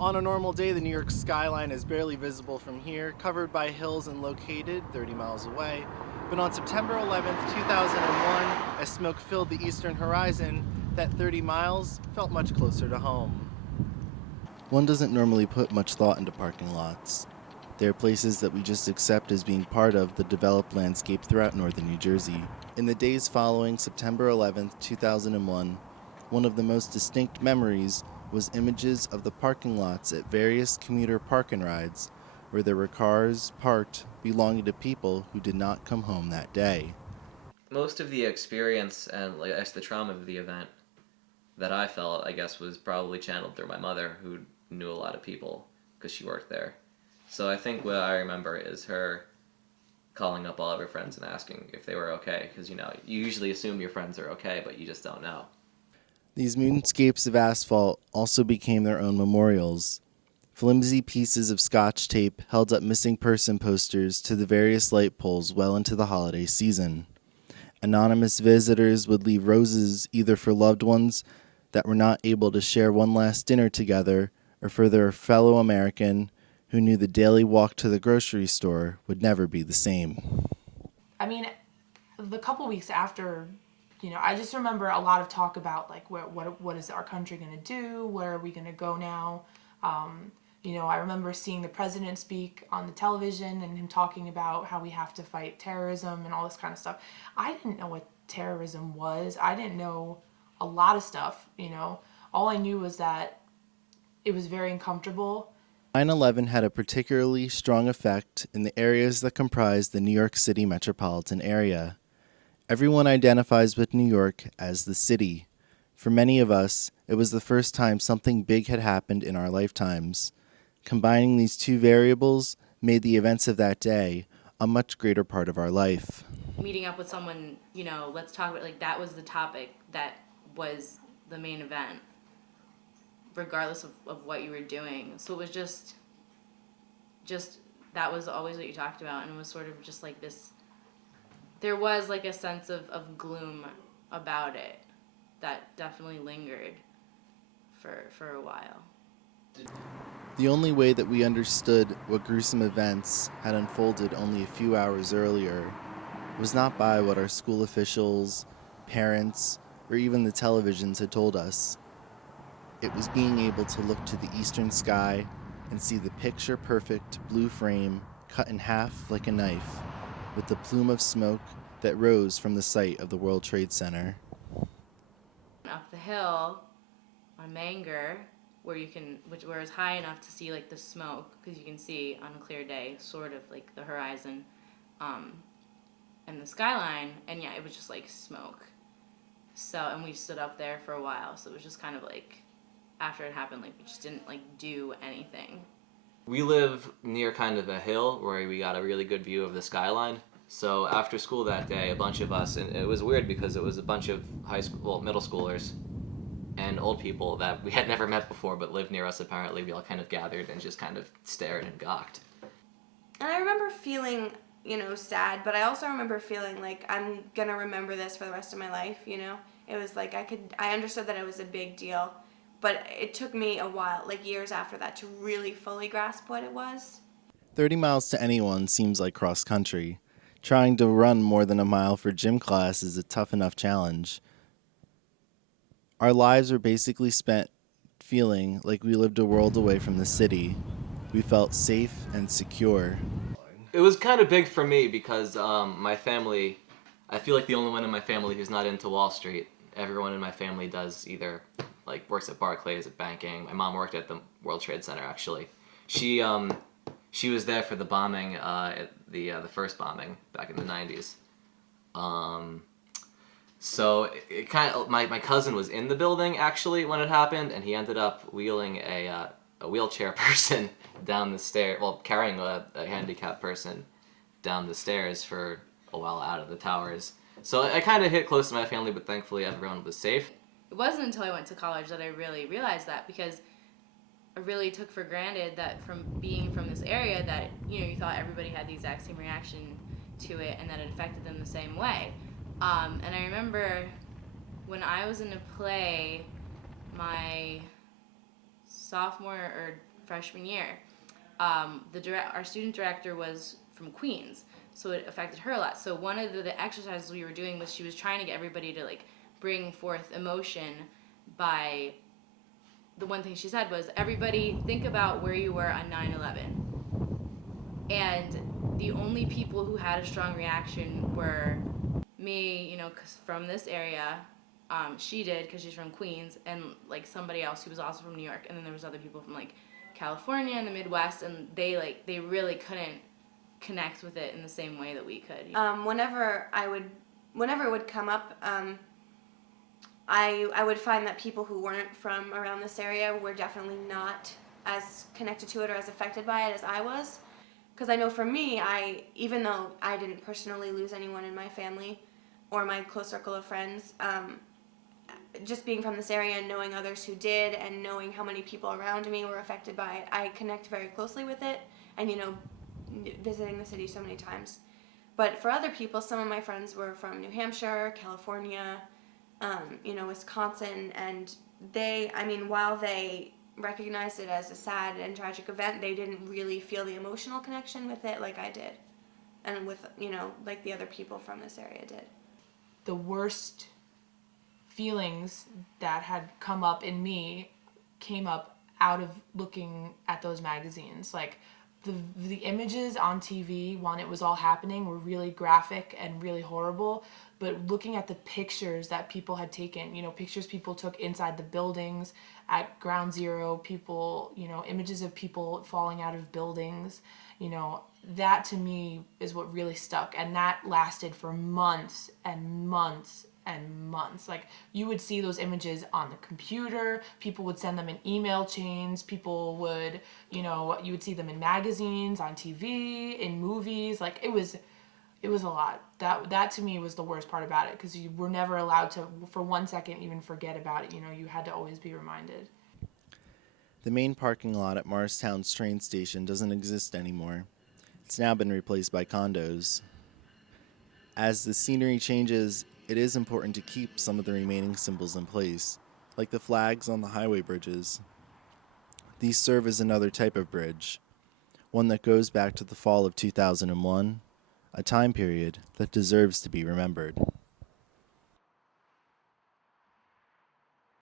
On a normal day, the New York skyline is barely visible from here, covered by hills and located 30 miles away. But on September 11th, 2001, as smoke filled the eastern horizon, that 30 miles felt much closer to home. One doesn't normally put much thought into parking lots. They are places that we just accept as being part of the developed landscape throughout northern New Jersey. In the days following September 11th, 2001, one of the most distinct memories was images of the parking lots at various commuter park-and-rides where there were cars parked belonging to people who did not come home that day. Most of the experience and I guess the trauma of the event that I felt, I guess, was probably channeled through my mother, who knew a lot of people because she worked there. So I think what I remember is her calling up all of her friends and asking if they were okay, because you usually assume your friends are okay, but you just don't know. These moonscapes of asphalt also became their own memorials. Flimsy pieces of Scotch tape held up missing person posters to the various light poles well into the holiday season. Anonymous visitors would leave roses either for loved ones that were not able to share one last dinner together or for their fellow American who knew the daily walk to the grocery store would never be the same. I mean, the couple weeks after, I just remember a lot of talk about like what is our country going to do? Where are we going to go now? I remember seeing the president speak on the television and him talking about how we have to fight terrorism and all this kind of stuff. I didn't know what terrorism was. I didn't know a lot of stuff, All I knew was that it was very uncomfortable. 9/11 had a particularly strong effect in the areas that comprise the New York City metropolitan area. Everyone identifies with New York as the city. For many of us, it was the first time something big had happened in our lifetimes. Combining these two variables made the events of that day a much greater part of our life. Meeting up with someone, let's talk about, that was the topic that was the main event, regardless of what you were doing. So it was just that was always what you talked about, and it was sort of just like this, there was like a sense of gloom about it that definitely lingered for a while. The only way that we understood what gruesome events had unfolded only a few hours earlier was not by what our school officials, parents, or even the televisions had told us. It was being able to look to the eastern sky and see the picture-perfect blue frame cut in half like a knife, with the plume of smoke that rose from the site of the World Trade Center. Up the hill on Manger, where it's high enough to see like the smoke, because you can see on a clear day sort of like the horizon and the skyline, and yeah, it was just like smoke. So, and we stood up there for a while, so it was just kind of like, after it happened, like we just didn't like do anything. We live near kind of a hill where we got a really good view of the skyline. So after school that day, a bunch of us, and it was weird because it was a bunch of middle schoolers and old people that we had never met before but lived near us apparently. We all kind of gathered and just kind of stared and gawked. And I remember feeling, sad, but I also remember feeling like I'm gonna remember this for the rest of my life, It was like I understood that it was a big deal, but it took me a while, like years after that, to really fully grasp what it was. 30 miles to anyone seems like cross country. Trying to run more than a mile for gym class is a tough enough challenge. Our lives were basically spent feeling like we lived a world away from the city. We felt safe and secure. It was kind of big for me because my family, I feel like the only one in my family who's not into Wall Street. Everyone in my family does either works at Barclays, at banking. My mom worked at the World Trade Center actually. She was there for the bombing, the first bombing back in the 90s. So it kind of, my cousin was in the building actually when it happened, and he ended up wheeling a wheelchair person down the stairs, carrying a handicapped person down the stairs for a while out of the towers. So I kind of hit close to my family, but thankfully everyone was safe. It wasn't until I went to college that I really realized that, because I really took for granted that from being from this area that, you thought everybody had the exact same reaction to it and that it affected them the same way. And I remember when I was in a play my sophomore or freshman year. Our student director was from Queens, so it affected her a lot. So one of the exercises we were doing was she was trying to get everybody to like bring forth emotion by, the one thing she said was, everybody think about where you were on 9/11. And the only people who had a strong reaction were me, 'cause from this area. She did because she's from Queens, and like somebody else who was also from New York, and then there was other people from like California and the Midwest, and they really couldn't connect with it in the same way that we could. Whenever it would come up, I would find that people who weren't from around this area were definitely not as connected to it or as affected by it as I was. Because I know for me, even though I didn't personally lose anyone in my family or my close circle of friends, just being from this area and knowing others who did and knowing how many people around me were affected by it, I connect very closely with it, and visiting the city so many times. But for other people, some of my friends were from New Hampshire, California, Wisconsin, and while they recognized it as a sad and tragic event, they didn't really feel the emotional connection with it like I did, and with, like the other people from this area did. The worst feelings that had come up in me came up out of looking at those magazines. Like the images on TV when it was all happening were really graphic and really horrible, but looking at the pictures that people had taken, pictures people took inside the buildings at Ground Zero, people, images of people falling out of buildings, that to me is what really stuck, and that lasted for months and months and months. Like, you would see those images on the computer, people would send them in email chains, people would, you would see them in magazines, on TV, in movies. Like, it was a lot. That to me was the worst part about it, because you were never allowed to, for 1 second, even forget about it. You had to always be reminded. The main parking lot at Morristown's train station doesn't exist anymore. It's now been replaced by condos. As the scenery changes, it is important to keep some of the remaining symbols in place, like the flags on the highway bridges. These serve as another type of bridge, one that goes back to the fall of 2001, a time period that deserves to be remembered.